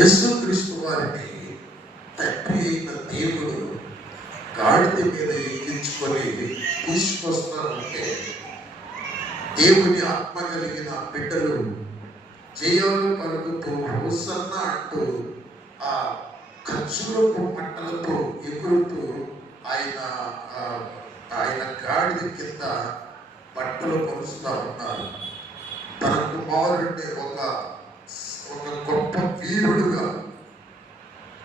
యేసుక్రీస్తు వారిని తండ్రి అయిన దేవుడు గాడిద మీద ఎక్కించుకొని తీసుకొస్తానంటే దేవుని ఆత్మ కలిగిన బిడ్డలు జయాలు పలుకుతూ హోసన్న అంటూ ఆ ఖర్జూరపు మంటలతో ఎగురుతూ ఆయన గాడిద కింద బట్టలు పరుస్తూ ఉన్నారు. తన కుమారుడిని ఒక గొప్ప వీరుడుగా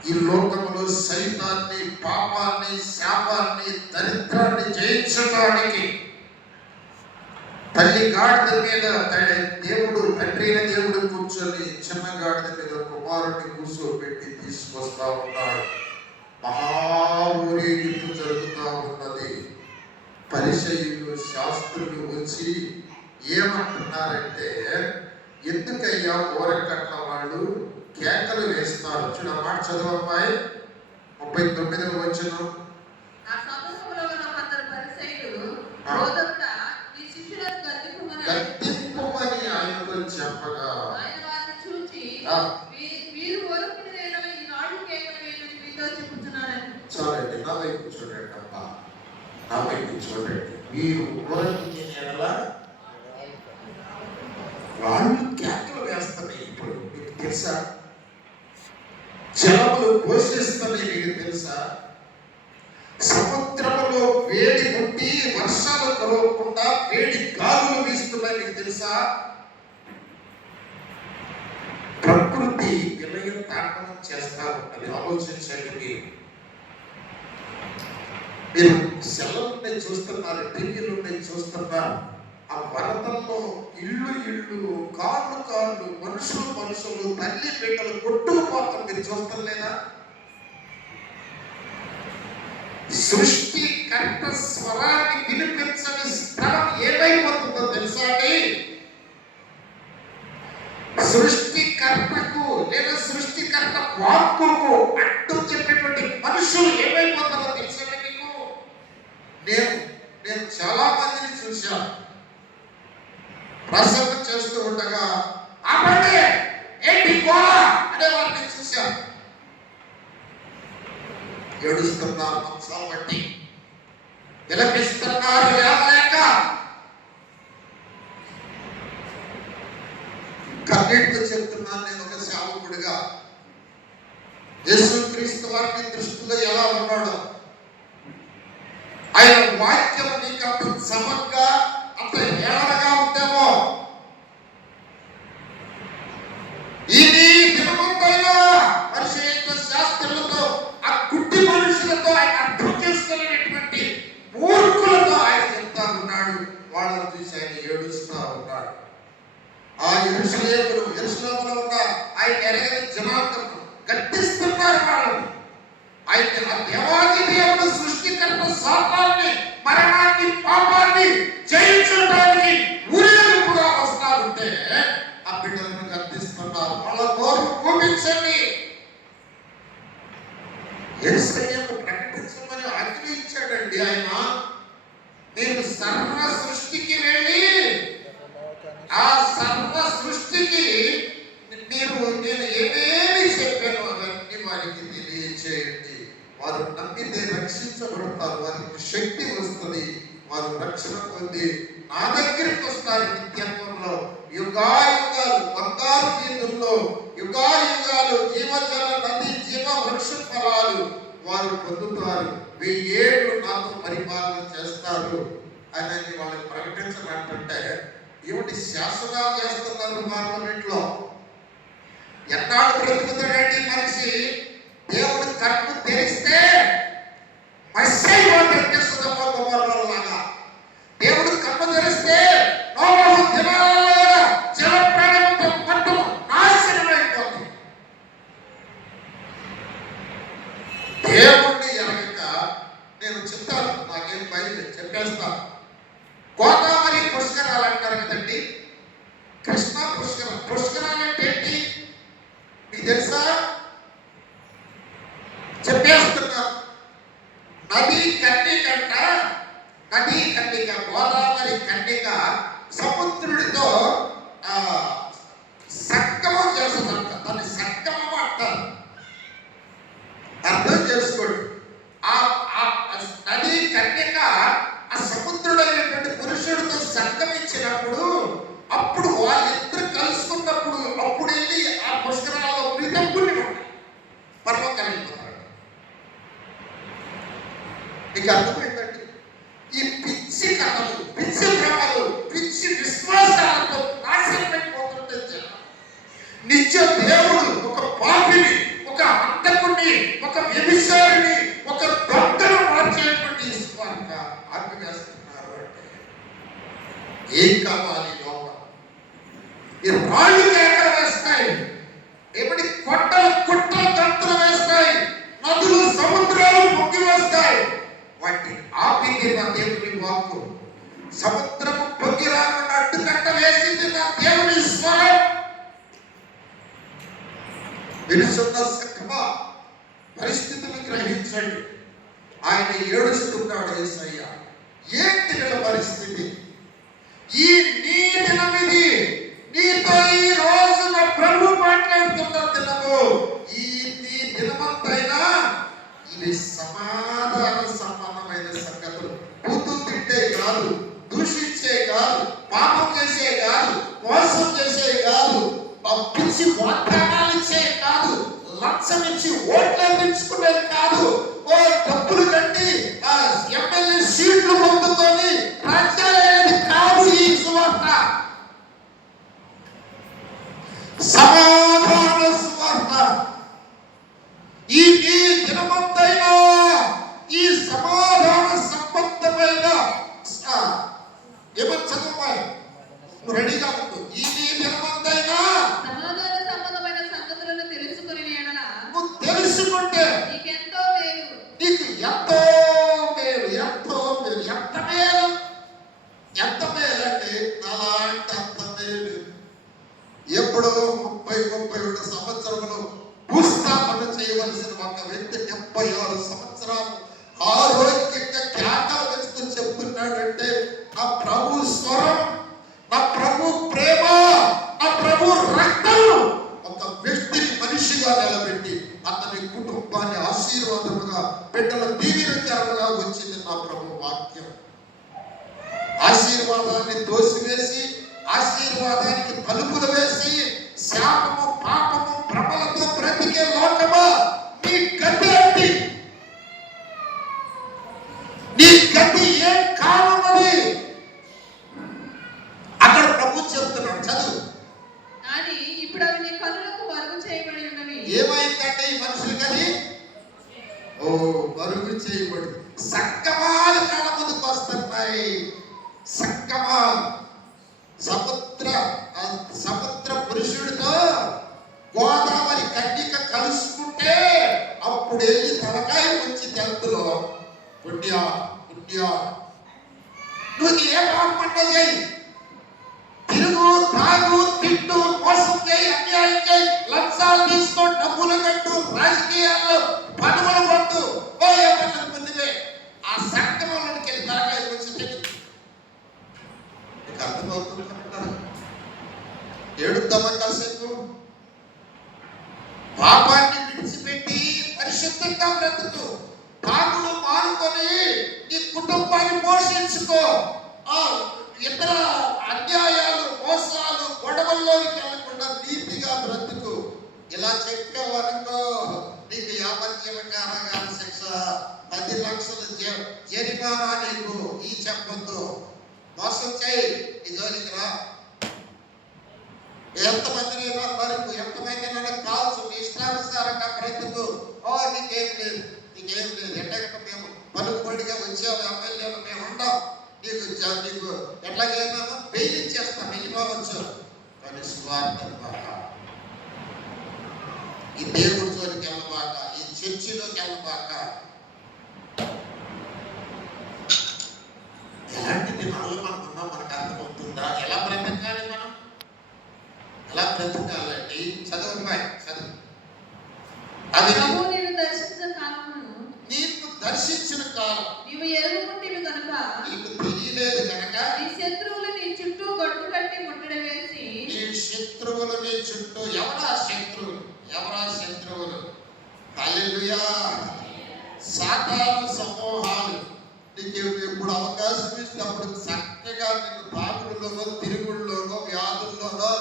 ఈ లోకంలో సైతాన్ని, పాపాన్ని, శాపాన్ని, దరిద్రాన్ని జయించడానికి తల్లి గాడిద మీద దేవుడు, తండ్రి అయిన దేవుడు కూర్చొని చిన్న గాడిద మీద కుమారుడిని కూర్చోబెట్టి తీసుకొస్తా ఉన్నాడు. మహాఊరేగింపు జరుగుతూ ఉన్నది. పరిసయ్యులు, శాస్త్రులు వచ్చి ఏమంటున్నారంటే, ఎందుకయ్యా ఊరకట్ల వాళ్ళు కేకలు వేస్తారు? చూడ మాట చదవమ్మాయి 39వ వచనం. గద్దింపుమని ఆయనతో చెప్పగా చూడండి, నా వైపు చూడండి అమ్మా, నా వైపు చూడండి. మీరు వాళ్ళు కేకలు వేస్తున్నాయి. ఇప్పుడు మీకు తెలుసా? జలములు ఘోషిస్తున్నాయి. మీకు తెలుసా? సముద్రంలో వేడి పుట్టి వర్షాలు కలవకుండా వేడి గాలులు వీస్తున్నాయి. మీకు తెలుసా? ప్రకృతి విలయ తాండవం చేస్తా ఉన్నది. ఆలోచించండి. మీరు సెలవుని చూస్తున్నారు, టీవీలోనే చూస్తున్నారు. ఆ వరదల్లో ఇళ్ళు, కార్లు, మనుషులు, తల్లి బిడ్డలు కొట్టుకుపోతాం. మీరు చూస్తలేదా? సృష్టికర్త స్వరాన్ని వినిపించని స్థలం ఏమైపోతుందో తెలుసా అండి? సృష్టికర్తకు లేదా సృష్టికర్త వాక్కుకు అడ్డు చెప్పేటువంటి మనుషులు ఏమైపోతారో తెలుసా మీకు? నేను చాలా మందిని చూశాను. ప్రసంగం చేస్తూ ఉండగా ఆపండి, ఏంటి గోల అనే వారిని చూశాను. ఏడుస్తున్నారు, మంచాలు బట్టి విలపిస్తున్నారు, లేక కన్నీటితో చెప్తున్నాను. నేను ఒక సేవకుడిగా యేసుక్రీస్తు వారిని దృష్టిలో ఎలా ఉన్నాడో, ఆయన వాక్యం నీకు అంత సమగ్గా, అంత ఏడగా ఉందేమో, ఇది దినమంతైనా పరిశుద్ధ శాస్త్రులతో, ఆ గుడ్డి మనుషులతో ఆయన అర్థం చేసుకునేటువంటి మూర్ఖులతో ఆయన చెప్తా ఉన్నాడు. వాళ్ళని చూసి ఆయన ఏడుస్తా ఉన్నాడు. ఆ యెరూషలేములో ఉన్న ఆయన ఎరగని జనాంగం గద్దిస్తున్నారు వాళ్ళు. ఆయన ఆ దేవాది దేవుడు సృష్టికర్త శాపాన్ని, మరణాన్ని, పాపాన్ని జయించడానికి ఊరేగింపుగా వస్తారంటే ఆ బిడ్డలను గద్దిస్తున్నారు. వాళ్ళ నోరు కూపించండి. యేసయ్యను ప్రకటించమని ఆజ్ఞయించాడండి ఆయన. మీరు సర్వ సృష్టికి వెళ్ళి ఆ సర్వ సృష్టికి నేను ఏమేమి చెప్పాను అవన్నీ వారికి తెలియచేయండి. వారు నమ్మితే రక్షించబడతారు, వారికి శక్తి వస్తుంది, వారు రక్షణ పొంది నా దగ్గరికి వస్తారు. నిత్యత్వంలో యుగాయుగాలు బంగారు వీధుల్లో యుగాయుగాలు జీవజల నది, జీవ వృక్ష ఫలాలు వారు పొందుతారు. 1000 ఏళ్ళు నాతో పరిపాలన చేస్తారు అని వాళ్ళకి ప్రకటించాలంటే ఏమిటి శాసనాలు చేస్తున్నారు పార్లమెంట్ లో? ఎన్నాడు బ్రతుకుతాడండి మనిషి? దేవుడు కన్ను తెరిస్తే లాగా దేవుడు కన్ను తెరిస్తే జలప్రళయంతో మొత్తం నాశనమైపోతుంది. దేవుణ్ణి ఎరగక నేను చెప్తాను, నాకేం బయలు చెప్పేస్తాను. గోదావరి పుష్కరాలు అంటారు కదండి, కృష్ణా పుష్కరాలు అంటే ఏంటి మీకు తెలుసా? చెప్పేస్తున్నా. నది కన్నిక గోదావరి కన్నిక సముద్రుడితో సంగమం చేస్తుందంట. దాన్ని సంగమం అంటారు. టెంపుల్ని ఉన్నాయి, పరలోకానికి వెళ్ళిపోతారు. మీకు అర్థమైందండి? ఈ పిచ్చి కథలు, పిచ్చి భ్రమలు, పిచ్చి విశ్వాసాలతో నాశనమైపోతుంటే నిత్య దేవుడు ఒక పాపిని, ఒక హంతకుడిని, ఒక వ్యభిచారిని, ఒక దొంగను మార్చేటువంటి విశ్వాసంగా ఆపివేస్తున్నారు. అంటే ఏం కావాలి లోపల? ఈ రాళ్ళు కేకలు వేస్తాయి, ఏమిటి కొండలు కుట్టలు గంతులు వేస్తాయి, నదులు సముద్రాలు పొంగి వేస్తాయి. వాటిని ఆపింది నా దేవుని వాక్కు. సముద్రము పొంగి రాకుండా అడ్డుకట్ట వేసింది నా దేవుని స్వరం. వినుసున్న సఖమా, పరిస్థితులు గ్రహించండి. ఆయన ఏడుస్తున్నాడు యేసయ్య. ఏంటి వీళ్ళ పరిస్థితి? ఈ నీ దినమిది, నీతో ఈ రోజున ప్రభు మాట్లాడుతున్న దినము. ఈ నీ దినమంతైనా ఇవి సమాధాన సంబంధమైన సంగతులు. కూతురు తింటే కాదు, దూషించే కాదు, పాపం చేసే కాదు, మోసం చేసే కాదు, పిచ్చి వాగ్దానాలు ఇచ్చే కాదు, లంచం ఇచ్చి ఓట్లు పెంచుకునేది కాదు, ఓ డబ్బులు కట్టి ఎమ్మెల్యే సీట్లు పొందుకొని రాజ్యాలనేది కాదు. ఈ సువార్త సమాధాన సువార్త. ఈ దినమంతైనా ఈ సమాధాన సంబంధమైన ఏమని చదువుతాయి? నువ్వు రెడీగా ఉండు. ఈ దినమంతైనా సమాధాన సంబంధమైన సంగతులను తెలుసుకుని నువ్వు తెలుసుకుంటే నీకెంతో మేలు, నీకు ఎంతో మేలు, ఎంతో మేలు. ఎంత మేలు, ఎంత మేలు అంటే అలాంటి అంత మేలు. ఎప్పుడో 30-31 సంవత్సరంలో భూస్థాపన చేయవలసిన ఒక వ్యక్తి 76 సంవత్సరాలు ఆరోగ్యంగా కేకలు వేస్తూ చెప్తున్నాడంటే నా ప్రభు స్వరం, నా ప్రభు ప్రేమ, నా ప్రభు రక్తం ఒక వ్యక్తిని మనిషిగా నిలబెట్టి అతని కుటుంబాన్ని ఆశీర్వాదముగా, బిడ్డల దీవెనకరంగా వచ్చింది నా ప్రభు వాక్యం. ఆశీర్వాదాన్ని దోసివేసి, ఆశీర్వాదానికి తలుపులు వేసి, శాపము, పాపము, భ్రమలతో బ్రతికే లోకమా నీ గతి ఏంటి? నీ గతి ఏం కానున్నది? అక్కడ ప్రభు చెప్తున్నాడు, చదువు. కానీ ఇప్పుడు అవి నీ కనులకు మరుగు చేయబడి ఉన్నవి. ఏమైందంటే ఈ మనుషులకి అది మరుగు చేయబడి సక్కమాలు కళ్ళ ముందుకు వస్తున్నాయి. సక్కమాలు సముద్ర పురుషుడితో గోదావరి కన్నిక కలుసుకుంటే అప్పుడు వెళ్ళి తలకాయ వచ్చి తెంతులో పుణ్యా పుణ్యా నువ్వు ఏ పాపంలో చేయి, తిరుగు, తాగు, తిట్టు, మోసం చేయి, అన్యాయం చేయి, లంచాలు తీసుకో, డబ్బులు కట్టు, రాజకీయాల్లో పనులు పట్టు, పోయే పనులు పొందివే. ఆ సంగమంలోకి వెళ్ళి తలకాయ వచ్చి తెగి అర్థమవుతుంటారు. ఏడుద్దామని కాసేపు పాపాన్ని విడిచిపెట్టి పరిశుద్ధంగా బ్రతుకు. తాగుడు మానుకొని నీ కుటుంబాన్ని పోషించుకో. ఇతర అన్యాయాలు, మోసాలు, గొడవల్లోకి వెళ్లకుండా నీతిగా బ్రతుకు. ఇలా చెప్పేవారికో నీకు యావజ్జీవ కారాగార శిక్ష, 10 లక్షల జరిమానా నీకు. ఈ చెప్పొద్దు. మోసం చేయి, ఈ జోలికి రా. ఎంతమందినైనా మరుపు, ఎంతమందినైనా కాల్చు, నీ ఇష్టానుసారంగా బ్రతుకు. నీకేం లేదు, నీకేం లేదు. ఎట్టగట్ట మేము పలుకుబడిగా వచ్చాము, ఎమ్మెల్యేలు మేము ఉండాం, నీకు ఎట్లాగైనా బెయిల్ ఇచ్చేస్తాం, వెళ్ళిపోవచ్చు. కానీ స్వార్థ ఈ దేవుడి జోలికి వెళ్ళబాక, ఈ చర్చిలోకి వెళ్ళబాక. ఎలాంటి దినాల్లో మనం ఉన్నాం మనకు అర్థమవుతుందా? ఎలా బ్రతకాలి మనం? ఎలా బ్రతకాలండి? చదువు చదువు. అది నేను దర్శించిన కాలమును నీకు దర్శించిన కాలం నీవు ఎరుగుకుంటేవి కనుక, నీకు తెలియలేదు కనుక, నీ శత్రువులు నీ చుట్టూ గట్టు కట్టి ముట్టడి వేసి, నీ శత్రువులు నీ చుట్టూ. ఎవరా శత్రువులు? ఎవరా శత్రువులు? హల్లెలూయా. సాతాను సమూహాలు నీకు ఎప్పుడు అవకాశం ఇస్తే అప్పుడు చక్కగా నీకు తాగుడులోనో, తిరుగుడులోనో, వ్యాధుల్లోనో,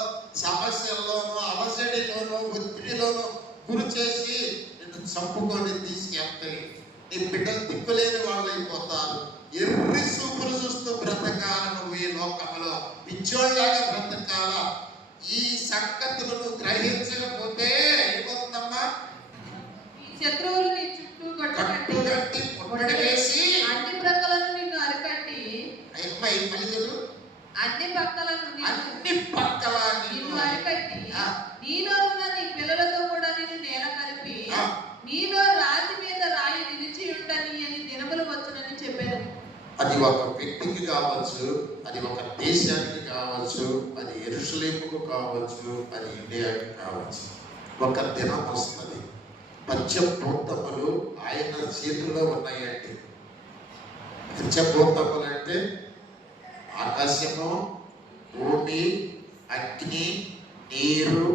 సమస్యల్లోనో, అలసడిలోనో, ఒత్తిడిలోనో గురి చేసి నిన్ను చంపుకొని తీసుకెళ్తాయి. నీ బిడ్డలు దిక్కులేని వాళ్ళు అయిపోతారు. ఎర్రి చూపులు చూస్తూ బ్రతకాల నువ్వు ఈ లోకంలో, పిచ్చోళ్ళలాగా బ్రతకాల. ఈ సంగతులను గ్రహించకపోతే ఏమవుతుందమ్మా? ఈ శత్రువులు నీ చుట్టూ కట్టుకట్టి ముట్టడి వేసి అన్ని ప్రక్కలను నిన్ను అరికట్టి మళ్ళీ చదువు. అన్ని పక్కలను అన్ని పక్కల నిన్ను అరికట్టి నీలో ఉన్న నీ పిల్లలతో కూడా నిన్ను నేల కలిపి నీలో రాతి మీద రాయి నిలిచి ఉండని అని దినములు వచ్చునని చెప్పారు. అది ఒక వ్యక్తికి కావచ్చు, అది ఒక దేశానికి కావచ్చు, అది యెరూషలేముకు కావచ్చు, అది ఇండియాకి కావచ్చు. ఒక దినం వస్తుంది, పంచభూతములు ఆయన చేతిలో ఉన్నాయండి. పంచభూతములు అంటే ఆకాశము, భూమి, అగ్ని, నీరు,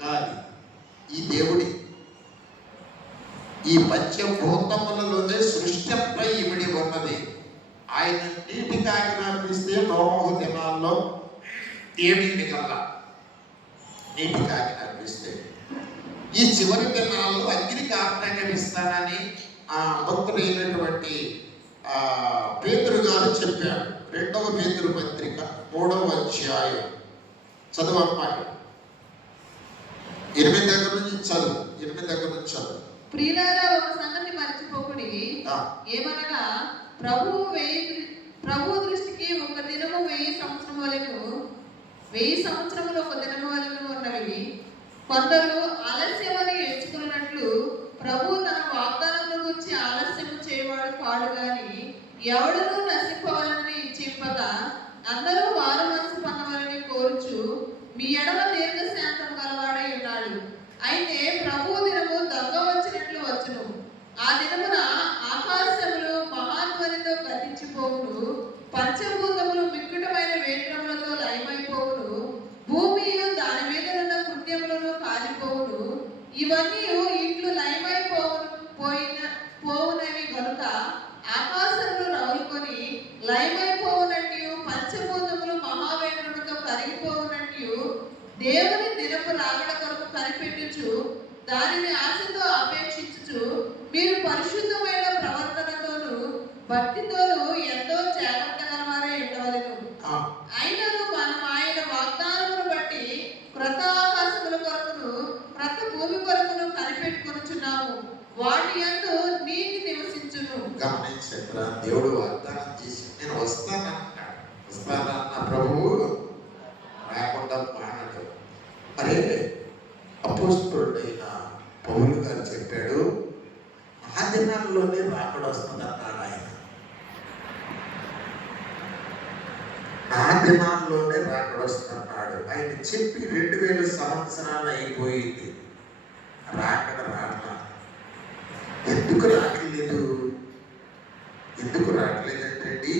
గాలి. ఈ దేవుడి ఈ పంచభూతములలోనే సృష్టి అంతా ఇమిడి ఉన్నది. ఆయన నీటికి ఆజ్ఞాపిస్తే నోహు దినాల్లో ఏమీ మిగల. నీటికి ఆజ్ఞాపిస్తే ఈ చివరి దినాల్లో అగ్నికి ఆజ్ఞాపిస్తానని భక్తుడైనటువంటి పేతురు గారు చెప్పారు. 2వ పేతురు పత్రిక 3వ అధ్యాయం చదువమ్మాయి. 8 దగ్గర నుంచి చదువు. ప్రియులారా, ఒక సంగతి మర్చిపోకుడి. ఏమనగా ప్రభు దృష్టికి ఒక దినము 1000 సంవత్సరములను 1000 సంవత్సరములు ఒక దినము వలెను ఉన్నవి. కొందరు ఆలస్యమని ఎంచుకున్నట్లు ప్రభు తన వాగ్దానముల గురించి ఆలస్యము చేయవాడు కాడు గాని ఎవడునూ నశింపవాలని ఇచ్చింపగా అందరూ వారు మనసు పొందవాలని కోరుచు మీ ఎడమ దీర్ఘశాంతం గలవాడై ఉన్నాడు. అయితే ప్రభు దినము దొంగ వచ్చినట్లు వచ్చును. ఆ దినమున ఆకాశములు మహాధ్వనితో గతించిపోవును, పంచభూతములు మిక్కుటమైన వేత్రములతో లయమైపోవును, భూమియు దాని మీద ఉన్న కృత్యములను కాలిపోవును. ఇవన్నీ ఇట్లు పోవునవి గనుక ఆకాశములు రగులుకొని లయమైపోవునట్టు, పంచభూతములు మహావేత్రములతో కరిగిపోవునట్టు దేవుని దినపు రాకడ కొరకు కనిపెట్టుచు దానిని ఆశతో అపేక్షించుచు మీరు పరిశుద్ధమైన ప్రవర్తనతోను భక్తితోను ఎంతో జాగ్రత్త గలవారై ఉండవలెను. అయినను మనం ఆయన వాగ్దానమును బట్టి క్రొత్త ఆకాశముల కొరకును క్రొత్త భూమి కొరకును కనిపెట్టుకొనుచున్నాము. వాటి యందు నీతి నివసించును. గమనించండి, దేవుడు వాగ్దానం చేసి నేను వస్తానన్న ప్రభువు రాకుండా మానడు. అరే, అపోస్తలుడైన పౌలు గారు చెప్పాడు, ఆ దినాల్లోనే రాకడ వస్తుందన్నాడు ఆయన. ఆ దినాల్లోనే రాకడ వస్తుందన్నాడు ఆయన చెప్పి 2000 సంవత్సరాలు అయిపోయింది. రాకడ రాట్లా. ఎందుకు రావట్లేదంటే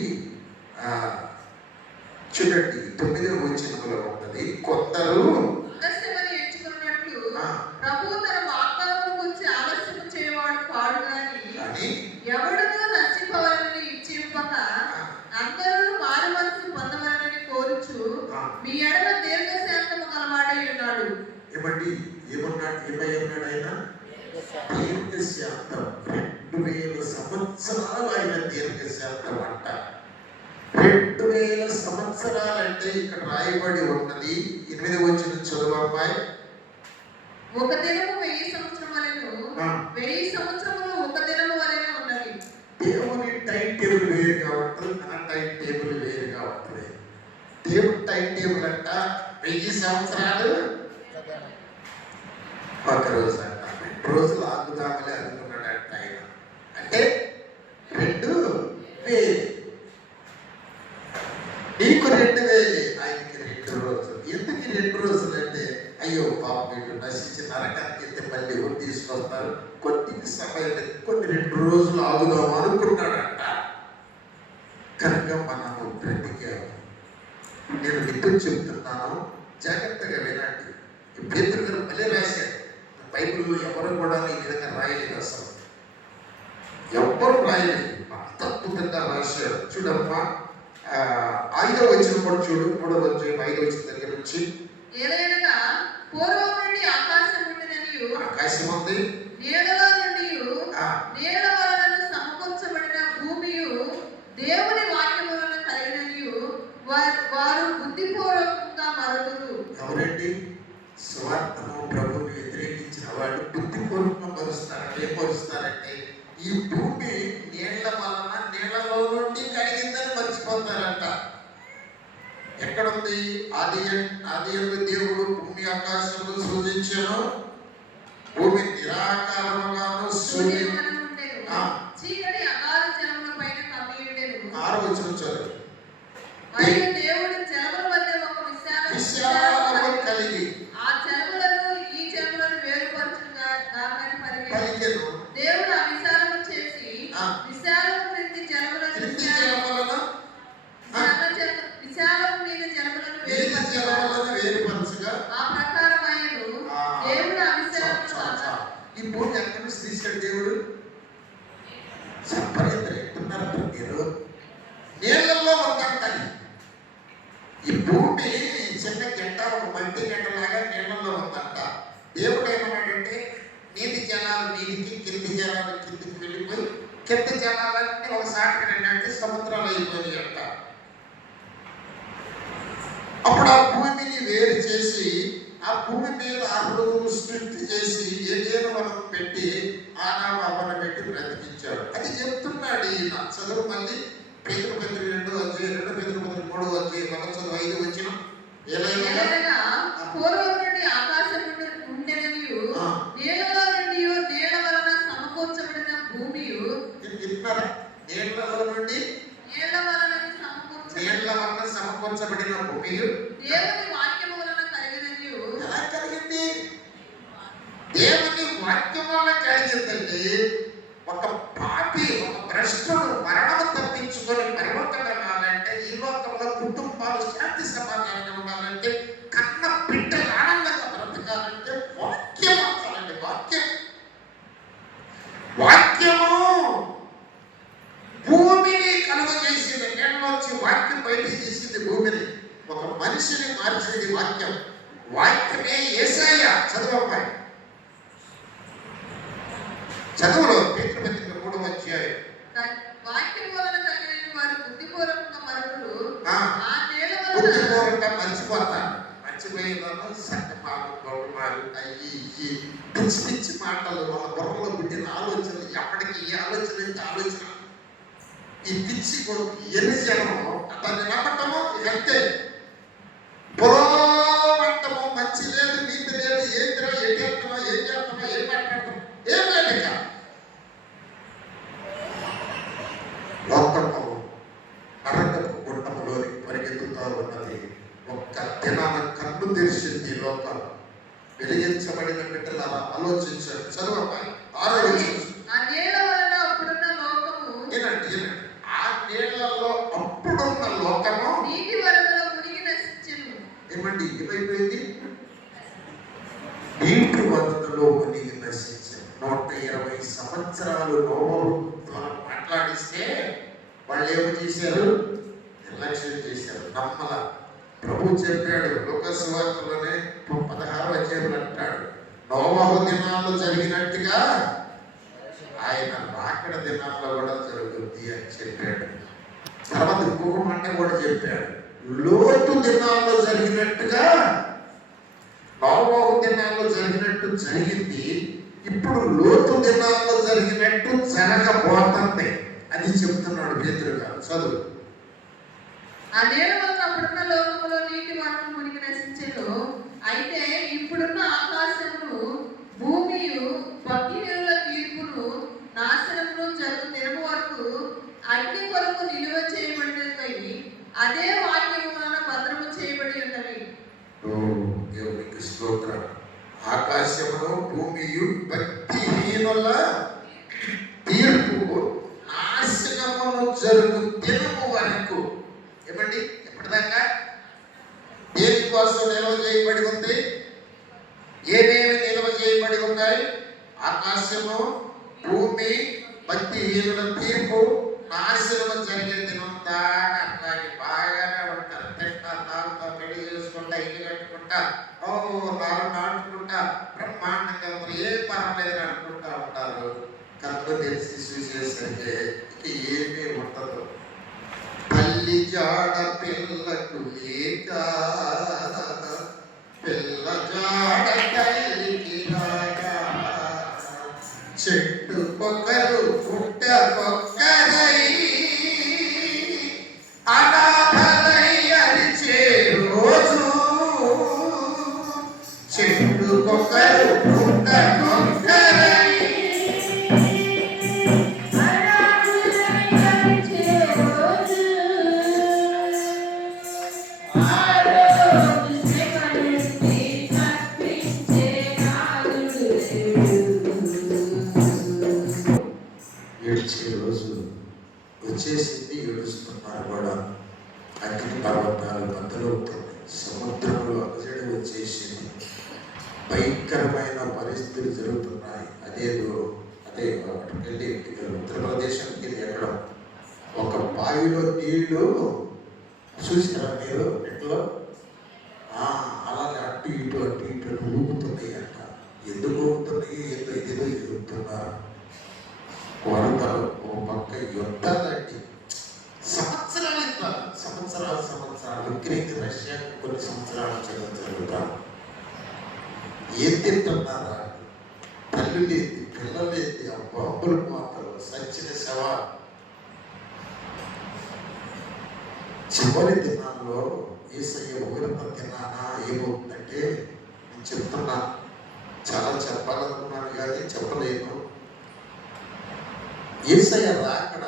చూడండి, 9వ వచనంలో ఉన్నది, కొందరు ప్రభు తన వాగ్దానముల గురించి ఆలస్యం చేయవాడు కాడు గాని ఎవడునూ నశింపవలనని ఇచ్చింపక అందరూ మారు మనసు పొందవలనని కోరుచు మీ ఎడల దీర్ఘశాంతము గలవాడై ఉన్నాడు. ఏమన్నాడు ఆయన? దీర్ఘశాంతం. 2000 సంవత్సరాలు ఆయన దీర్ఘశాంతం అంట. 2000 సంవత్సరాలంటే ఇక్కడ రాయబడి ఉన్నది. 8వ వచనం చదువు అమ్మాయి. ఒక దినము 1000 సంవత్సరములను 1000 సంవత్సరములు ఒక దినము వలెనే ఉన్నది. దేవుని టైం టేబుల్ వేరుగా ఉంటుంది, నా టైం టేబుల్ వేరుగా ఉంటుంది. దేవుని టైం టేబుల్ అంట 1000 సంవత్సరాలు ఒక రోజు అంట. 2 రోజులు ఆగుదామని అనుకున్నాడంట ఆయన. అంటే 2 వేలు, నీకు 2 వేలు, ఆయనకి 2 రోజులు. ఎందుకు 2 రోజులు అంటే, అయ్యో పాపం వీళ్ళు నశించి నరకానికి అయితే మళ్ళీ తీసుకొస్తారు, కొన్ని సమయం కొన్ని 2 రోజులు ఆగుదాం అనుకున్నాడంట. కనుక మనము బ్రతికాము. నేను ఎందుకు చెప్తున్నాను, జాగ్రత్తగా వినండి. పేతురు గారు మళ్ళీ రాశాడు. బైబిల్లో ఎవరు కూడా ఈ విధంగా రాయలేదు, అసలు ఎవరు రాయలేదు, అంత అద్భుతంగా రాశాడు. చూడమ్మా, 5వ వచనం కూడా చూడు. 3వ అధ్యాయం 5వ వచనం దగ్గర నుంచి, ఏలయనగా పూర్వం నుండి ఆకాశం ఉండిననియు ఆకాశం ఉంది, నీడలో నుండి ఆ, నీడ వలన సమకూర్చబడిన భూమియు దేవుని వాక్యము వలన కలిగిననియు వారు బుద్ధిపూర్వకంగా మరుగురు. ఎవరండి? స్వార్థము ప్రభువుని వ్యతిరేకించిన వాళ్ళు బుద్ధిపూర్వకంగా మరుస్తారు. ఏం మరుస్తారంటే ఈ భూమి నీళ్ల వలన నీళ్లలో నుండి కలిగిందని మర్చిపోతారంట. ఎక్కడుంది? ఆది యందు దేవుడు భూమి ఆకాశములు సృజించెను, భూమి నిరాకారముగాను సూర్యమును ఉండెను, ఆ. చీకటి అగాధ జలముల పైన కమ్మి ఉండెను. 6వ వచనం చదువు. మరియు దేవుడు జలముల మధ్య ఒక విశాలము కలిగి ఆ జలములను ఈ జలములను వేరుపరచుగా గాకని పలికెను. పలికెను. దేవుడు ఆ విశాలము చేసి ఆ. విశాలము క్రింది జలములను క్రింది జలములను, ఆ, విశాలము మీద జలములను మీద జలములను వేరుపరచుగా. ఆ ప్రకారమైనను ఆ. దేవుడు ఆ చా, విశాలము చా, చా. ఈ భూమి ఎక్కడి నుంచి తీసాడు దేవుడు? సంపరేంద్ర ఎట్టున్నారు మీరు? నీళ్ళల్లో ఉందంట. ఈ భూమి చిన్న గంట, ఒక మట్టి గంటలాగా నీళ్ళల్లో ఉందంట. దేవుడు ఏమన్నాడంటే నీటి జలాలు నీటికి, కింది జలాలు కిందికి వెళ్ళిపోయి కింది జలాలన్నీ ఒకసారి ఏంటంటే సముద్రాలు అయిపోయి అంట. అప్పుడు ఆ భూమిని వేరు చేసి ఆ భూమి మీద అరువులు సృష్టి చేసి ఏదేదో మనం పెట్టి ఆనామ అవన పెట్టి బ్రతికించాడు. అది చెప్తున్నాడు ఈయన. చదువు మళ్ళీ పేతురు 2:2, పేతురు 3:1 చదువు 5 వచ్చిన ఎలాగనగా పూర్వం నుండి ఆకాశం ఉండెననియు ఆ. నీళ్ళలో నుండి నీళ్ళ వలన సమకూర్చబడిన భూమియు విన్నారా? నీళ్లలో నుండి నీళ్ళ వలన నీళ్ల వలన సమకూర్చబడిన భూమియు దేవుని వాక్యము వలన కలిగిననియు. ఎలా కలిగింది? దేవుని వాక్యం వల్ల కలిగిందండి. ఒక పాపి, ఒక భ్రష్టుడు మరణం తప్పించుకొని పరలోకమనాలంటే, ఈ లోకంలో కుటుంబాలు శాంతి సమాధానంగా ఉండాలంటే, కన్న బిడ్డలు ఆనందంగా బ్రతకాలంటే వాక్యం అవసరండి. వాక్యము భూమిని కలుగజేసింది. నీళ్ళలోంచి వాక్యం బయటికి తీసింది భూమిని. ఒక మనిషిని మార్చేది వాక్యం. వాక్యమే యేసయ్య. చదువు చదువులో పేతురు 3:3 వాక్యము వలన కలిగిన వారు బుద్ధిపూర్వకంగా మరుగురు. ఆ. ఆ నీళ్ళ వలన బుద్ధిపూర్వకంగా మర్చిపోతాను. మర్చిపోయేదాను సంగమాలు, గౌరవాలు, అయ్యి ఇయ్యి పిచ్చి పిచ్చి మాటలు, వాళ్ళ బుర్రలో పుట్టిన ఆలోచనలు, ఎప్పటికీ ఈ ఆలోచన నుంచి ఆలోచన, ఈ పిచ్చి ఎన్ని జనము దాన్ని నమ్మటము అంతే. పొలమంటము, మంచి లేదు, నీతి లేదు, ఏంటిరా, ఏం చేస్తున్నావు, ఏం చేస్తున్నావు, ఏం మాట్లాడుతున్నావు, ఏం లేదు. ఇక లోకము నరకపు గుండములోని పరిగెత్తుతా ఉన్నది. ఒక్క దినాన కన్ను తెరిచింది లోకం. వెలిగించబడిన బిడ్డలు అలా ఆలోచించారు. చదువు 6వ వచనం. ఆ నీళ్ళ వలన అప్పుడున్న లోకము ఏనండి ఆ నీళ్లలో అప్పుడున్న లోకము నీటి వరదలో మునిగి నశించెను. ఏమండి ఏమైపోయింది? నీటి వరదలో మునిగి నశించారు. 120 సంవత్సరాలు నోవహు ద్వారా మాట్లాడిస్తే వాళ్ళు ఏమి చేశారు? నిర్లక్ష్యం చేశారు. నమ్మల. ప్రభు చెప్పాడు లోకాసు వార్తలోనే 16వ అధ్యాయంలో అంటాడు, నోవహు దినాల్లో జరిగినట్టుగా ఆయన రాకడ దినాల్లో కూడా జరుగుతుంది అని చెప్పాడు. తర్వాత ఇంకొక మాట కూడా చెప్పాడు, లోతు దినాల్లో జరిగినట్టుగా నోవహు దినాల్లో జరిగినట్టు జరిగింది, ఇప్పుడు లోతు దినాల్లో జరిగినట్టు జరగబోతుంది అని చెప్తున్నాడు పేతురు గారు. చదువు. ఆ నీళ్ళ వలన అప్పుడున్న లోకములో నీటి వరద మునిగి నశించెను. అయితే ఇప్పుడున్న ఆకాశమును భూమియు భక్తిహీనుల తీర్పును నాశనమును జరుగు దినము వరకు అగ్ని కొరకు నిలువ చేయబడినవి అదే వాక్యము వలన భద్రము చేయబడి ఉన్నవి. దేవునికి స్తోత్రం. ఆకాశమును భూమియు భక్తిహీనుల తీర్పు నాశనమును జరుగు దినము వరకు. ఏమండి ఎప్పటిదాకా దేనికోసం నిల్వ చేయబడి ఉంది? ఏమేమి నిల్వ చేయబడి ఉన్నాయి? ఆకాశము, భూమి, భక్తిహీనుల తీర్పు నాశనం జరిగే దినం దాకా అట్లాగే బాగానే ఉంటారు. తింటా తాగుతా పెళ్లి చేసుకుంటా ఇల్లు కట్టుకుంటా నాటుకుంటా బ్రహ్మాండంగా మరి ఏ పర్వాలేదు అనుకుంటా ఉంటారు. కళ్ళు తెలిసి చూసేసరికి ఏమీ ఉండదు. తల్లి జాడ పిల్లకు లేక పిల్ల జాడ తల్లికి రాగా చెట్టు పొగరు పుట్ట పొక్కరై అనాథలై అరిచే రోజు చెట్టు పొగరు పుట్ట పొక్కరై ఏడ్చే రోజు వచ్చేసింది. ఏడుస్తున్నారు కూడా. అగ్ని పర్వతాలు బద్దలవుతున్నాయి. సముద్రంలో అలజడి వచ్చేసింది. భయంకరమైన పరిస్థితులు జరుగుతున్నాయి. అదే వెళ్ళి ఉత్తరప్రదేశానికి ఎక్కడం ఒక బావిలో నీళ్లు చూసారా మీరు? ఎట్లో అలాగే అటు ఇటు ఊగుతున్నాయి అంట. ఎందుకు ఊగుతున్నాయి? ఏదో ఎదుగుతున్నారు. వరదలు ఓ పక్క యుద్ధాలండి. సంవత్సరాలు ఉక్రెయిన్ రష్యా కొన్ని సంవత్సరాలు జరుగుతారు. ఏం తింటున్నారా? తల్లులేంది, పిల్లలేంది, ఆ బాంబులు మాటలు, సచ్చిన శవాలు. చివరి దినాల్లో యేసయ్య ఉగ్రత దినానా ఏమవుతుందంటే నేను చెప్తున్నా, చాలా చెప్పాలనుకున్నాను కానీ చెప్పలేను. యేసయ్య రాకడ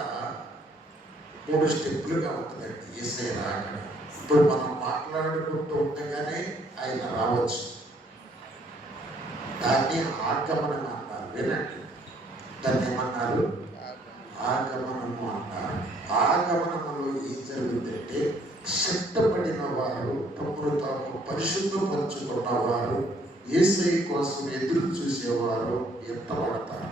3 స్టెప్పులుగా ఉంటుందండి. యేసయ్య రాకడ ఇప్పుడు మనం మాట్లాడుకుంటూ ఉండగానే ఆయన రావచ్చు. దాన్ని ఆగమనం అన్నారు. వినండి, దాన్ని ఏమన్నారు? ఆగమనము అన్నారు. ఆగమనములో ఏం జరుగుతుందంటే శక్తపడిన వారు, తమను తాము పరిశుద్ధపరుచుకున్న వారు, యేసయ్య కోసం ఎదురు చూసేవారు ఎత్తబడతారు.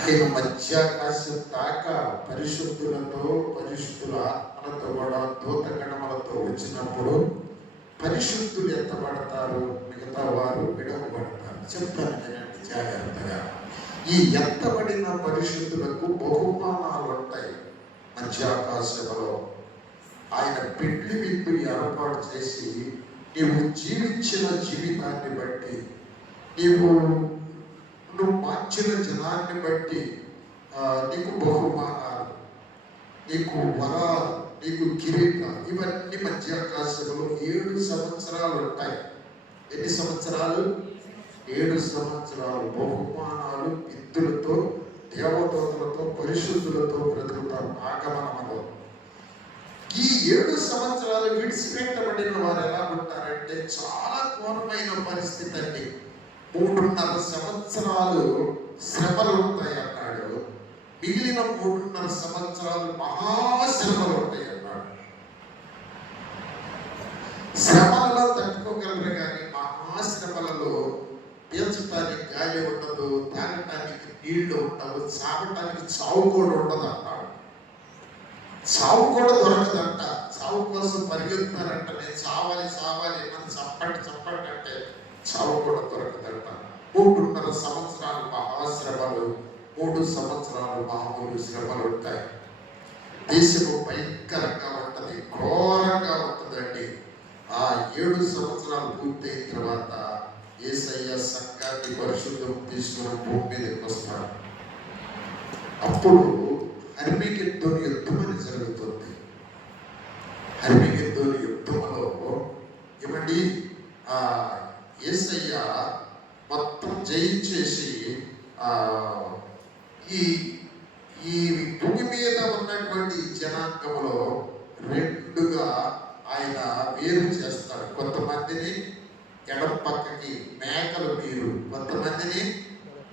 ఆయన మధ్యాకాశం దాకా పరిశుద్ధుల ఆత్మలతో కూడా దూతగణములతో వచ్చినప్పుడు పరిశుద్ధులు ఎత్తబడతారు, మిగతా వారు విడవబడతారు. చెప్తాను వినండి జాగ్రత్తగా. ఈ ఎత్తబడిన పరిశుద్ధులకు బహుమానాలు ఉంటాయి. మధ్యాకాశంలో ఆయన పెళ్లి విందు ఏర్పాటు చేసి నీవు జీవించిన జీవితాన్ని బట్టి, నువ్వు మార్చిన జనాన్ని బట్టి నీకు బహుమానాలు, నీకు వరాలు, నీకు కిరీటాలు, ఇవన్నీ మధ్యాకాశంలో 7 సంవత్సరాలు ఉంటాయి. ఎన్ని సంవత్సరాలు? 7 సంవత్సరాలు బహుమానాలు, విద్యులతో, దేవదూతలతో, పరిశుద్ధులతో బ్రతుకుతారు ఆగమనంలో. ఈ 7 సంవత్సరాలు విడిచిపెట్టబడిన వారు ఎలా ఉంటారంటే చాలా ఘోరమైన పరిస్థితి అండి. 3.5 సంవత్సరాలు శ్రమలు ఉంటాయి అన్నాడు. మిగిలిన 3.5 సంవత్సరాలు మహాశ్రమలు ఉంటాయి అన్నాడు. శ్రమలలో తట్టుకోగలరు కానీ మహాశ్రమలలో పీల్చడానికి గాలి ఉండదు, తాగటానికి నీళ్లు ఉండవు, సాగటానికి చావు కూడా ఉండదు అన్నాడు. చావు కూడా దొరకదంట. చావు కోసం పరిగెత్తారంట. నేను చావాలి నన్ను చప్పటి అంటే చావు కూడా దొరకదంట. 3.5 సంవత్సరాలు మహాశ్రమలు, 3 సంవత్సరాలు మామూలు శ్రమలు ఉంటాయి. దేశము భయంకరంగా ఉంటుంది, ఘోరంగా ఉంటుందండి. ఆ 7 సంవత్సరాలు పూర్తయిన తర్వాత యేసయ్య సంఘాన్ని పరిశుద్ధం తీసుకుని భూమి మీదకి వస్తాడు. అప్పుడు హర్మీగిద్దోని యుద్ధమని జరుగుతుంది. హర్మీగిద్దోని యుద్ధంలో ఏమండి యేసయ్య మొత్తం జయించేసి ఈ భూమి మీద ఉన్నటువంటి జనాంగంలో 2గా ఆయన వేరు చేస్తాడు. కొంతమందిని ఎడమ పక్కకి మేకలు మీరు, కొంతమందిని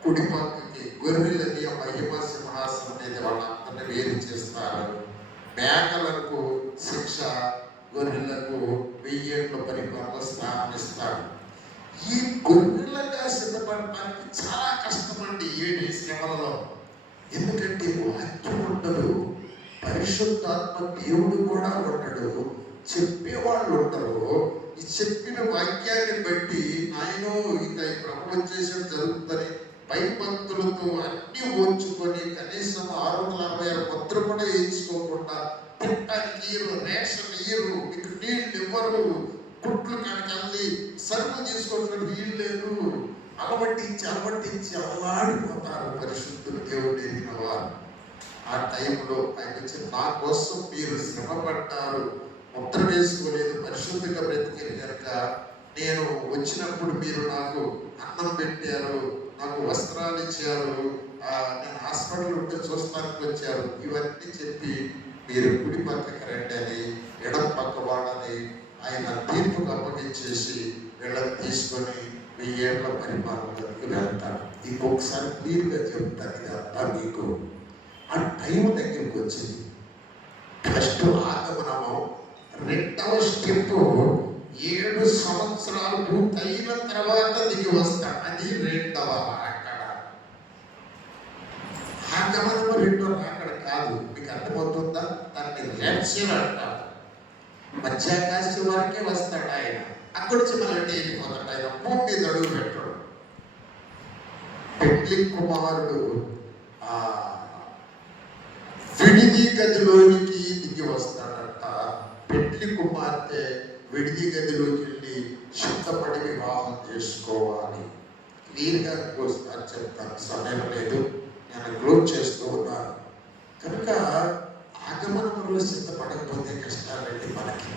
కుడి పక్కకి గొర్రెలని మహిమ సింహాసనం అనేది వాళ్ళందరినీ వేరు చేస్తారు. మేకలకు శిక్ష, గొర్రెలకు 1000 ఏళ్ల పరిపాలన స్థానం ఇస్తాడు. ఈ గొర్రెలుగా సిద్ధపడటానికి చాలా కష్టమండి 7 శ్రమలలో. ఎందుకంటే వాక్యం పరిశుద్ధాత్మ దేవుడు కూడా ఉండడు, చెప్పేవాళ్ళు ఉండరు. ఈ చెప్పిన వాక్యాన్ని బట్టి ఆయన ఇక ఈ ప్రపంచం చేసిన జరుగుతుందని భయభక్తులతో అన్ని ఓర్చుకొని కనీసం 666 పత్రం కూడా వేయించుకోకుండా తిట్టడానికి ఇయ్యరు, రేషన్ ఇయ్యరు, మీకు నీళ్ళు ఇవ్వరు, కుట్లు కాడికెళ్ళి సరుకులు తీసుకుంటున్నారు, నీళ్ళు లేదు, అలవట్టించి అల్లాడిపోతారు పరిశుద్ధులు దేవుడు ఎరిగిన వారు. ఆ టైంలో ఆయన వచ్చి నా కోసం మీరు శ్రమపడ్డారు, ముద్ర వేసుకోలేదు, పరిశుద్ధంగా బ్రతికారు కనుక నేను వచ్చినప్పుడు మీరు నాకు అన్నం పెట్టారు, నాకు వస్త్రాలు ఇచ్చారు, నేను హాస్పిటల్ ఉంటే చూస్తానికి వచ్చారు, ఇవన్నీ చెప్పి మీరు కుడి పక్కకి రండి అని ఎడం పక్క వాడని ఆయన తీర్పుకు అప్పగించేసి వీళ్ళని తీసుకొని 1000 ఏళ్ల పరిపాలనలోకి వెళ్తాడు. ఇంకొకసారి క్లియర్గా చెప్తాను, ఇది అంతా మీకు. ఆ టైం దగ్గరికి వచ్చింది. ఫస్ట్ ఆగమనము, రెండవ స్టెప్ 7 సంవత్సరాలు పూర్తయిన తర్వాత దిగి వస్తాడు, అది రెండవ రాకడ. ఆగమనము రెండవ రాకడ కాదు, మీకు అర్థమవుతుందా? దాన్ని ర్యాప్చర్ అంటారు. మధ్యాకాశం వరకే వస్తాడు ఆయన, అక్కడి నుంచి మళ్ళీ వెళ్ళిపోతాడు. ఆయన భూమి మీద అడుగు పెట్టాడు. పెళ్లి కుమారుడు విడిది గదిలోనికి దిగి వస్తాడంట. పెళ్లి కుమార్తె విడిది గదిలోకి వెళ్ళి సిద్ధపడి వివాహం చేసుకోవాలి. క్లియర్గా ఇంకోసారి చెప్తాను, సమయం లేదు, నేను క్లోజ్ చేస్తూ ఉన్నాను. కనుక ఆగమనంలో సిద్ధపడకపోతే కష్టాలండి మనకి.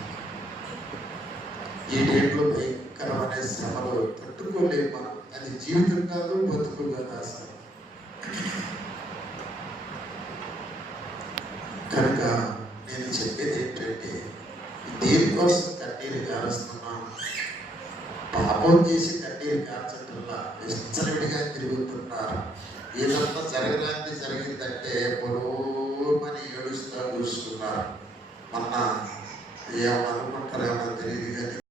ఈ డేట్లో భయంకరమైన శ్రమలు తట్టుకోలేము మనం. అది జీవితం కాదు, బతుకు కాదు అసలు. కనుక నేను చెప్పేది ఏంటంటే, దేనికోసం కన్నీరు కారుస్తున్నాం? పాపం చేసి కన్నీరు కార్చటంలా విచ్చలవిడిగా తిరుగుతున్నారు. ఏదన్నా జరగరాంది జరిగిందంటే పొలోమని ఏడుస్తూ చూస్తున్నారు. మొన్న ఏమనుకుంటారేమో తెలియదు కానీ